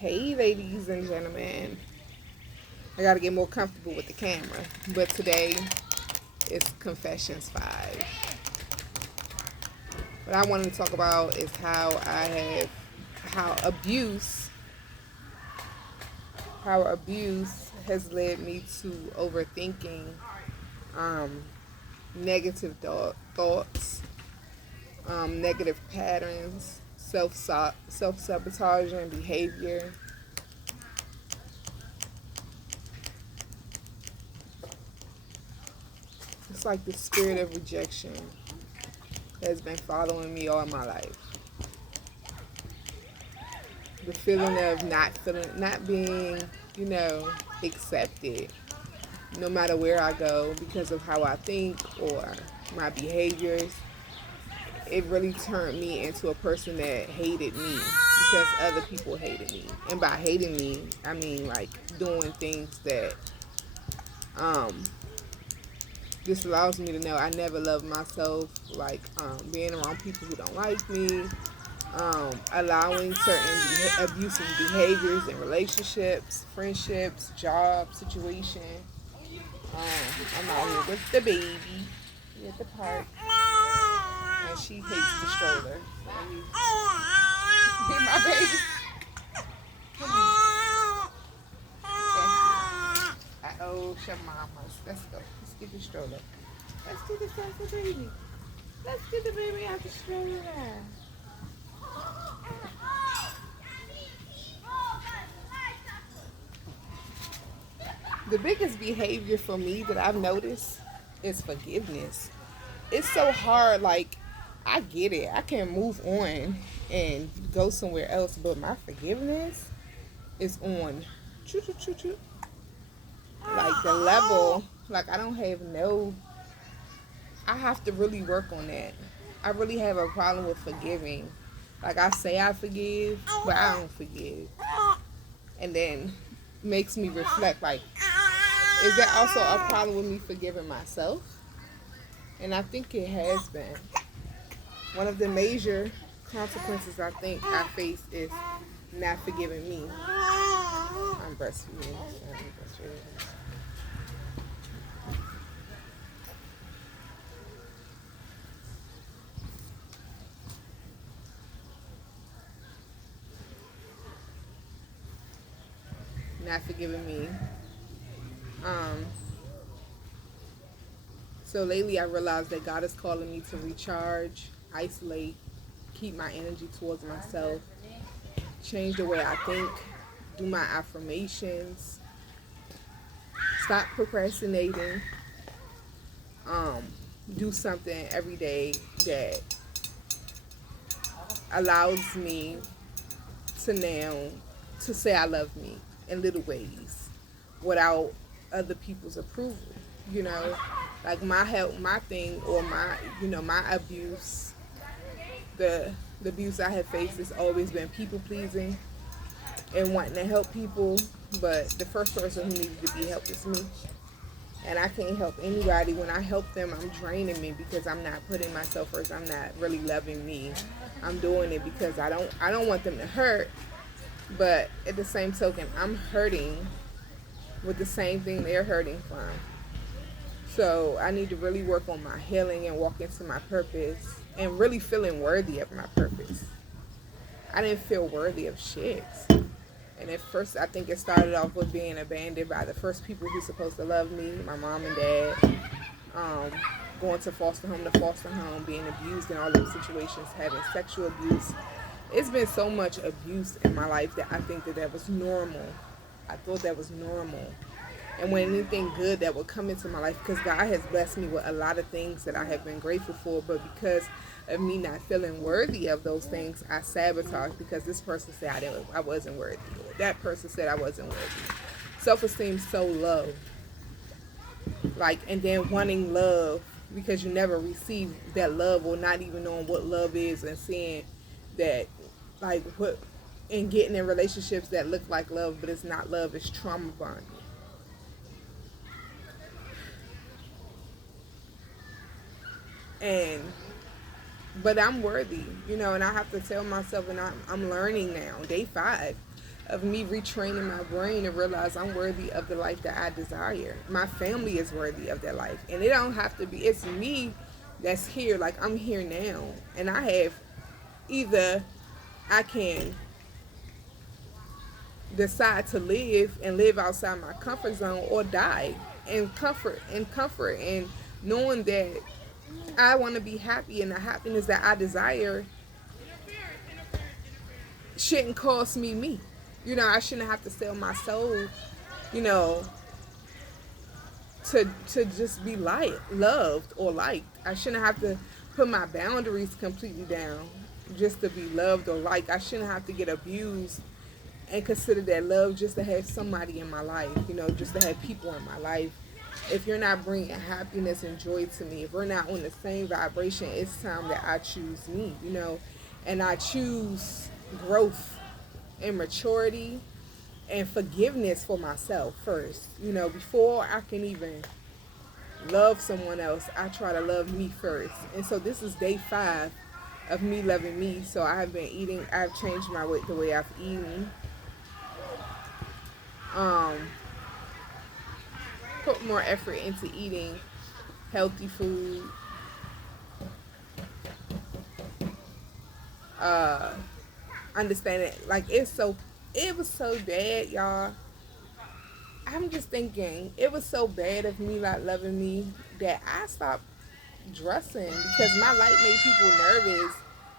Hey, ladies and gentlemen. I gotta get more comfortable with the camera. But today is Confessions 5. What I wanted to talk about is how abuse has led me to overthinking um, negative thoughts, negative patterns, self-sabotaging behavior. It's like the spirit of rejection has been following me all my life. The feeling of not being, accepted, no matter where I go, because of how I think or my behaviors. It really turned me into a person that hated me because other people hated me. And by hating me, I mean like doing things that um, this allows me to know I never loved myself, like being around people who don't like me, allowing certain abusive behaviors in relationships, friendships, job situation. I'm out here with the baby at the park, and she hates the stroller. Let me get my baby. Oh, mamas. Let's go. Let's get the stroller. Let's get this out the baby. Let's get the baby out the stroller. The biggest behavior for me that I've noticed is forgiveness. It's so hard. Like, I get it. I can move on and go somewhere else, but my forgiveness is on choo choo choo choo. Like the level, like I don't have no. I have to really work on that. I really have a problem with forgiving. Like I say I forgive, but I don't forgive. And then makes me reflect like, is that also a problem with me forgiving myself? And I think it has been. One of the major consequences I think I face is not forgiving me. I'm breastfeeding. Not forgiving me. Um, so lately I realized that God is calling me to recharge, isolate, keep my energy towards myself, change the way I think, do my affirmations, stop procrastinating, um, do something every day that allows me to now to say I love me in little ways without other people's approval. You know, like my thing, or my abuse, the abuse I have faced has always been people pleasing and wanting to help people, but the first person who needed to be helped is me. And I can't help anybody. When I help them, I'm draining me because I'm not putting myself first. I'm not really loving me. I'm doing it because I don't want them to hurt, but at the same token, I'm hurting with the same thing they're hurting from. So I need to really work on my healing and walk into my purpose and really feeling worthy of my purpose. I didn't feel worthy of shit. And at first, I think it started off with being abandoned by the first people who's supposed to love me, my mom and dad. Going to foster home, being abused in all those situations, having sexual abuse. It's been so much abuse in my life that I think that was normal. I thought that was normal. And when anything good that would come into my life, because God has blessed me with a lot of things that I have been grateful for, but because of me not feeling worthy of those things, I sabotage because this person said I wasn't worthy, or that person said I wasn't worthy. Self-esteem so low, like, and then wanting love because you never receive that love, or not even knowing what love is, and seeing that, like, what, and getting in relationships that look like love, but it's not love, it's trauma bonding. And but I'm worthy, and I have to tell myself, and I'm learning now, day 5 of me retraining my brain to realize I'm worthy of the life that I desire. My family is worthy of that life. And it don't have to be, it's me that's here. Like, I'm here now. And I have either I can decide to live and live outside my comfort zone or die in comfort and knowing that I want to be happy and the happiness that I desire shouldn't cost me. You know, I shouldn't have to sell my soul, you know, to just be loved or liked. I shouldn't have to put my boundaries completely down just to be loved or liked. I shouldn't have to get abused and consider that love just to have somebody in my life, you know, just to have people in my life. If you're not bringing happiness and joy to me, if we're not on the same vibration, it's time that I choose me, you know, and I choose growth and maturity and forgiveness for myself first. You know, before I can even love someone else, I try to love me first. And so this is day 5 of me loving me. So I have been eating, I've changed my weight, the way I've eaten. Put more effort into eating healthy food. Understanding, like, it was so bad, y'all. I'm just thinking, it was so bad of me not loving me that I stopped dressing because my light made people nervous.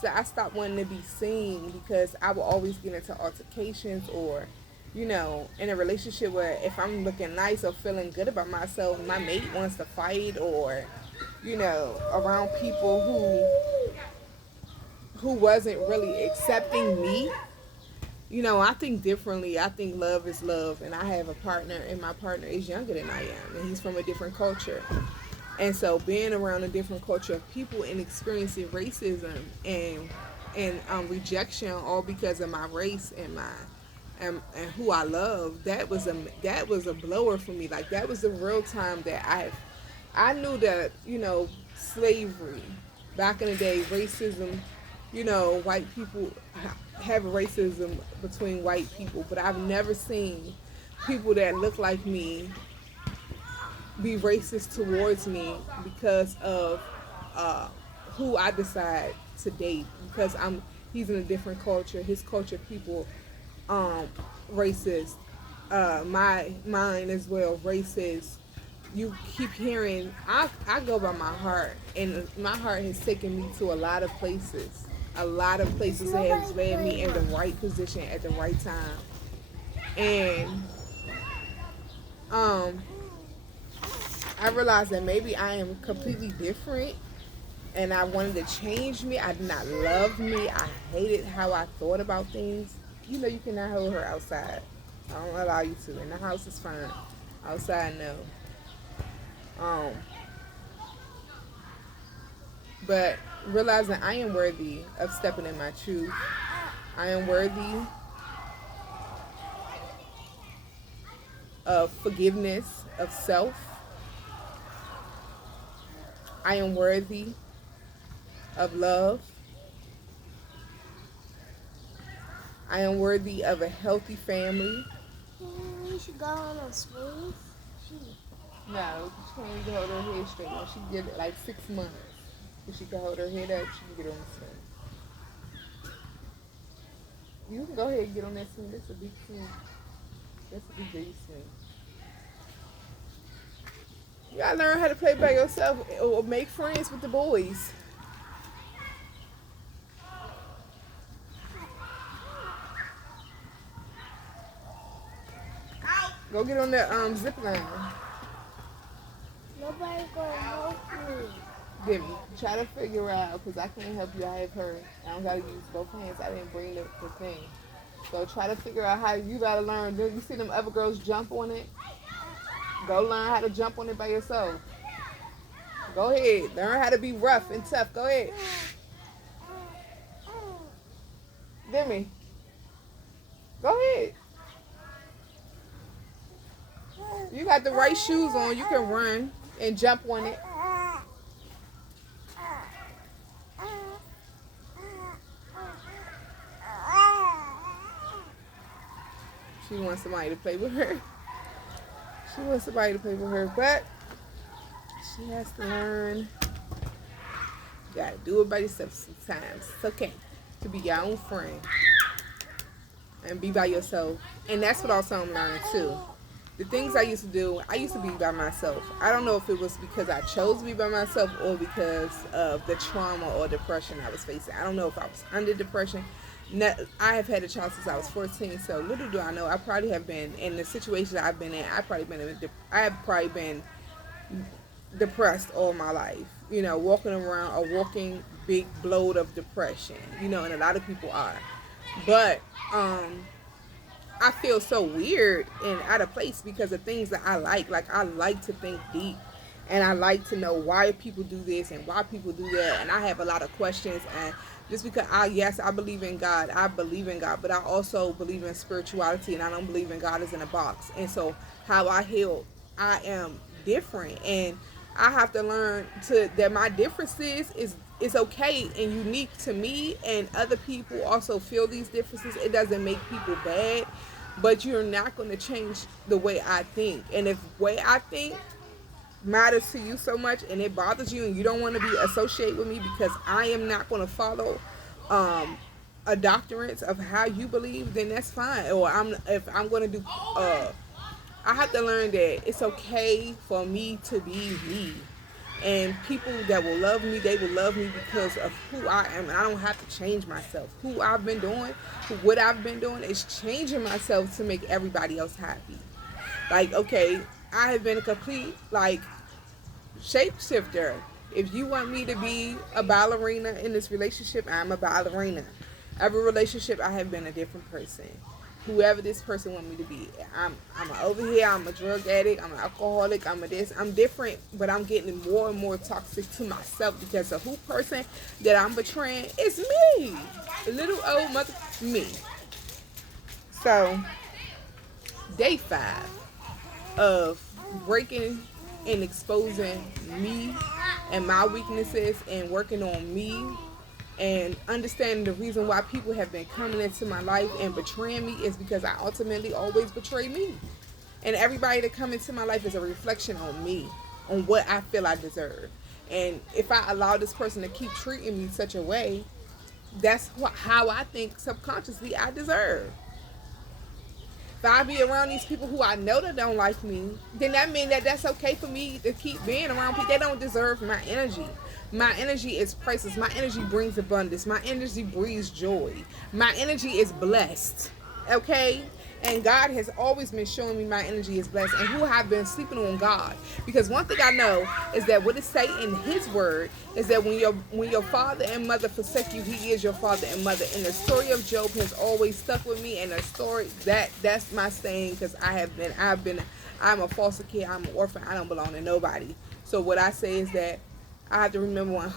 So I stopped wanting to be seen because I would always get into altercations or, you know, in a relationship where if I'm looking nice or feeling good about myself, my mate wants to fight or, you know, around people who wasn't really accepting me. You know, I think differently. I think love is love, and I have a partner, and my partner is younger than I am, and he's from a different culture. And so, being around a different culture of people and experiencing racism and rejection, all because of my race and my and who I love, that was a blower for me. Like, that was the real time that I knew that, you know, slavery back in the day, racism, you know, white people have racism between white people, but I've never seen people that look like me be racist towards me because of who I decide to date. Because he's in a different culture. His culture people um, racist. Mine as well racist. You keep hearing. I go by my heart, and my heart has taken me to a lot of places. A lot of places that has led me in the right position at the right time. And um, I realized that maybe I am completely different and I wanted to change me. I did not love me. I hated how I thought about things. You know, you cannot hold her outside. I don't allow you to. In the house is fine. Outside, no. Um, but realizing I am worthy of stepping in my truth. I am worthy of forgiveness of self. I am worthy of love. I am worthy of a healthy family. We should go on a swing. No, she can't even hold her head straight. When she get it like 6 months, if she can hold her head up, she can get on the swing. You can go ahead and get on that swing. That's a big swing. That's a big baby swing. You gotta learn how to play by yourself or make friends with the boys. Go get on that zip line. Nobody's gonna help me. Demi, try to figure out, because I can't help you. I have her. I don't gotta use both hands. I didn't bring the thing. So try to figure out how you gotta learn. You see them other girls jump on it? Go learn how to jump on it by yourself. Go ahead. Learn how to be rough and tough. Go ahead. Demi, go ahead. You got the right shoes on. You can run and jump on it. She wants somebody to play with her. She wants somebody to play with her, but she has to learn. You gotta do it by yourself sometimes. It's okay to be your own friend and be by yourself. And that's what also I'm learning too. The things I used to do, I used to be by myself. I don't know if it was because I chose to be by myself or because of the trauma or depression I was facing. I don't know if I was under depression. I have had a child since I was 14, so little do I know, I probably have been in the situation I've been in. I have probably been depressed all my life. You know, walking around a walking big load of depression. You know, and a lot of people are. But I feel so weird and out of place because of things that I like. Like, I like to think deep. And I like to know why people do this and why people do that. And I have a lot of questions. And just because I believe in God. I believe in God. But I also believe in spirituality. And I don't believe in God as in a box. And so how I heal, I am different. And I have to learn that my differences is okay and unique to me, and other people also feel these differences. It doesn't make people bad, but you're not going to change the way I think. And if the way I think matters to you so much and it bothers you and you don't want to be associated with me because I am not going to follow a doctrines of how you believe, then that's fine. Or if I'm going to do I have to learn that it's okay for me to be me. And people that will love me, they will love me because of who I am. And I don't have to change myself. Who I've been doing, what I've been doing is changing myself to make everybody else happy. Like, okay, I have been a complete, like, shapeshifter. If you want me to be a ballerina in this relationship, I'm a ballerina. Every relationship, I have been a different person. Whoever this person want me to be, I'm over here. I'm a drug addict. I'm an alcoholic. I'm a this. I'm different, but I'm getting more and more toxic to myself because the who person that I'm betraying is me, little old mother me. So, day 5 of breaking and exposing me and my weaknesses and working on me and understanding the reason why people have been coming into my life and betraying me is because I ultimately always betray me. And everybody that comes into my life is a reflection on me, on what I feel I deserve. And if I allow this person to keep treating me such a way, that's how I think subconsciously I deserve. If I be around these people who I know that don't like me, then that means that that's okay for me to keep being around people. They don't deserve my energy. My energy is priceless. My energy brings abundance. My energy breathes joy. My energy is blessed. Okay? And God has always been showing me my energy is blessed. And who have been sleeping on God. Because one thing I know is that what it say in his word is that when your father and mother forsake you, he is your father and mother. And the story of Job has always stuck with me. And the story that's my saying, because I'm a foster kid, I'm an orphan, I don't belong to nobody. So what I say is that I have to remember when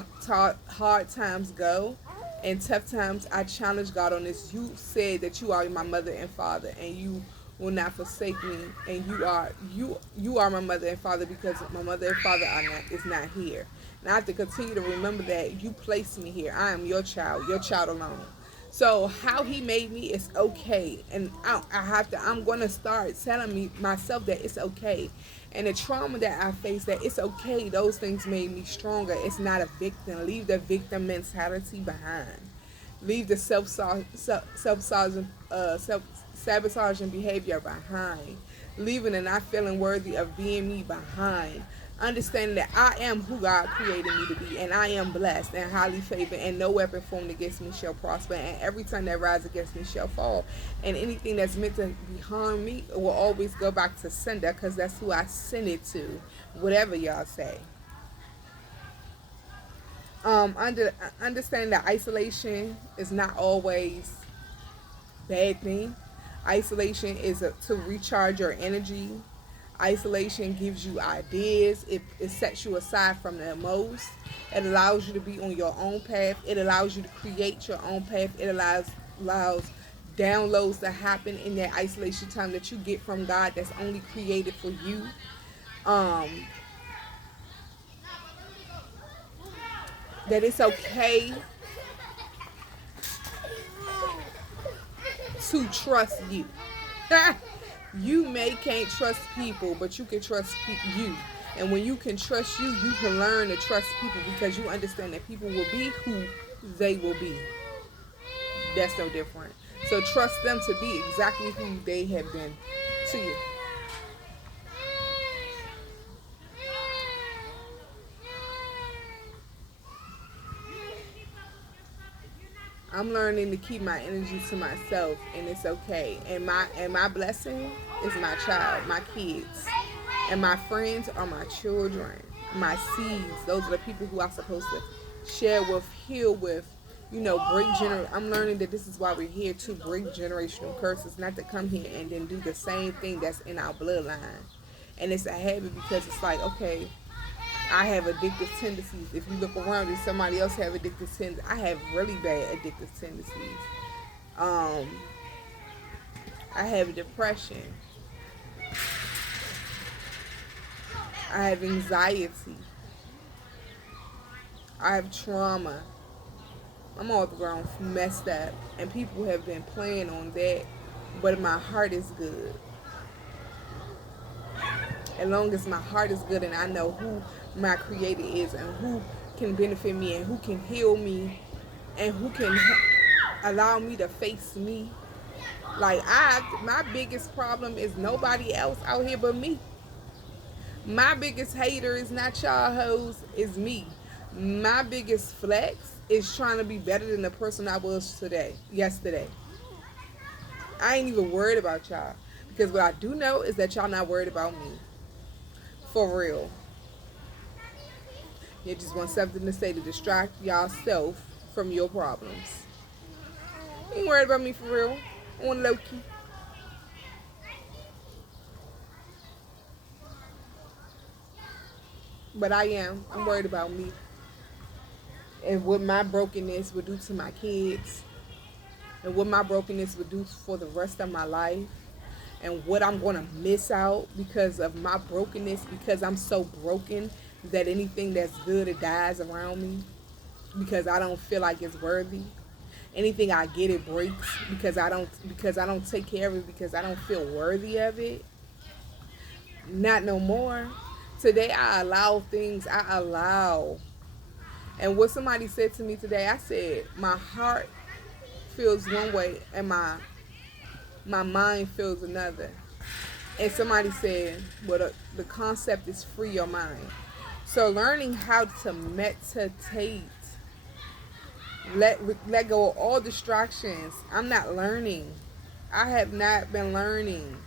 hard times go and tough times, I challenge God on this. You said that you are my mother and father, and you will not forsake me. And you are my mother and father because my mother and father is not here. And I have to continue to remember that you placed me here. I am your child alone. So how he made me is okay, and I'm gonna start telling myself that it's okay. And the trauma that I faced, that it's okay. Those things made me stronger. It's not a victim. Leave the victim mentality behind. Leave the self-sabotaging behavior behind. Leaving and not feeling worthy of being me behind. Understanding that I am who God created me to be, and I am blessed and highly favored, and no weapon formed against me shall prosper, and every tongue that rises against me shall fall, and anything that's meant to be harm me will always go back to sender, because that's who I send it to, whatever y'all say. Understanding that isolation is not always bad thing. Isolation is to recharge your energy. Isolation gives you ideas. It sets you aside from the most. It allows you to be on your own path. It allows you to create your own path. It allows downloads to happen in that isolation time that you get from God that's only created for you. That it's okay to trust you. You may can't trust people, but you can trust you. And when you can trust you, you can learn to trust people because you understand that people will be who they will be. That's no different. So trust them to be exactly who they have been to you. I'm learning to keep my energy to myself, and it's okay. And my blessing is my child, my kids, and my friends are my children, my seeds. Those are the people who I'm supposed to share with, heal with, break I'm learning that this is why we're here, to break generational curses, not to come here and then do the same thing that's in our bloodline. And it's a habit because it's like, okay, I have addictive tendencies. If you look around and somebody else have addictive tendencies, I have really bad addictive tendencies. Um, I have depression. I have anxiety. I have trauma. I'm all grown messed up, and people have been playing on that, but my heart is good. As long as my heart is good and I know who my creator is and who can benefit me and who can heal me and who can allow me to face me. Like my biggest problem is nobody else out here but me. My biggest hater is not y'all hoes, is me. My biggest flex is trying to be better than the person I was yesterday. I ain't even worried about y'all. Because what I do know is that y'all not worried about me. For real. You just want something to say to distract yourself from your problems. You ain't worried about me for real. On low key. But I am. I'm worried about me. And what my brokenness would do to my kids. And what my brokenness would do for the rest of my life. And what I'm going to miss out because of my brokenness. Because I'm so broken that anything that's good, it dies around me. Because I don't feel like it's worthy. Anything I get, it breaks because I don't take care of it because I don't feel worthy of it. Not no more. Today I allow things. I allow. And what somebody said to me today, I said my heart feels one way and my mind feels another. And somebody said, well, the concept is free your mind. So learning how to meditate, let go of all distractions. I'm not learning. I have not been learning.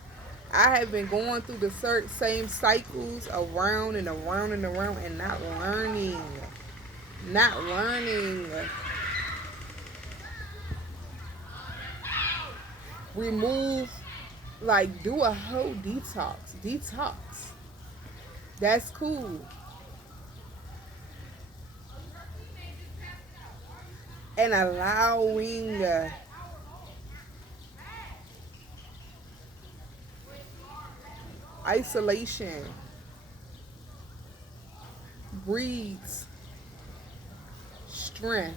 I have been going through the same cycles around and around and around and not learning. Not learning. Remove, like, do a whole detox. Detox. That's cool. And allowing isolation breeds strength.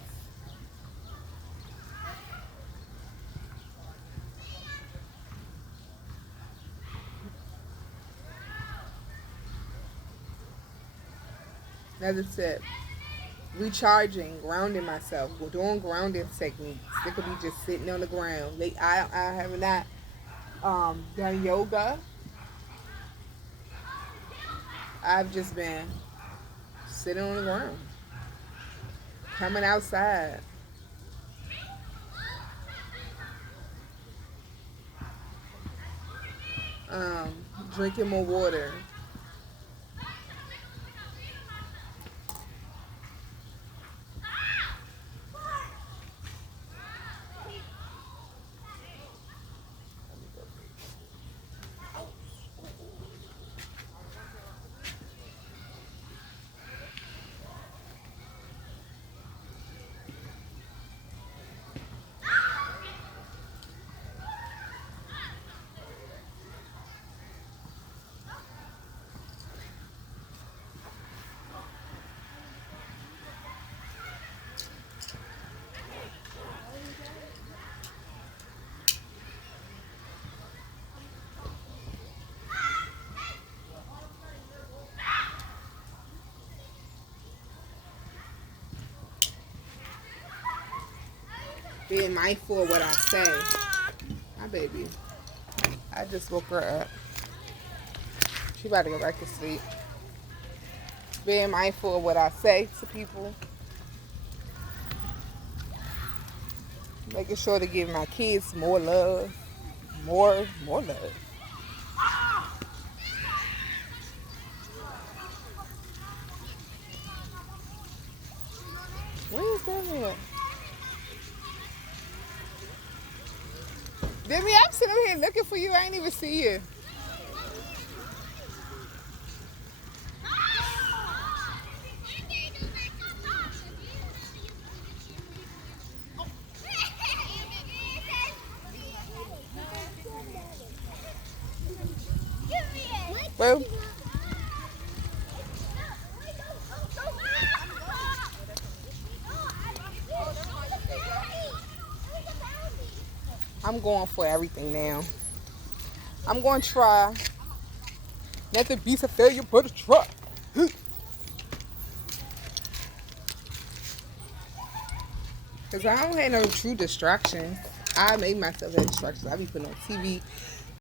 Another tip. Recharging, grounding myself. We're doing grounding techniques. They could be just sitting on the ground. I have not done yoga. I've just been sitting on the ground, coming outside. Um, Drinking more water. Being mindful of what I say. My baby. I just woke her up. She about to go back to sleep. Being mindful of what I say to people. Making sure to give my kids more love. More love. Where is that at? Demi, I'm sitting here looking for you. I ain't even see you. Well, I'm going for everything now. I'm going to try not to be a failure, but a try. Because I don't have no true distractions. I made myself have distractions. I be putting on TV.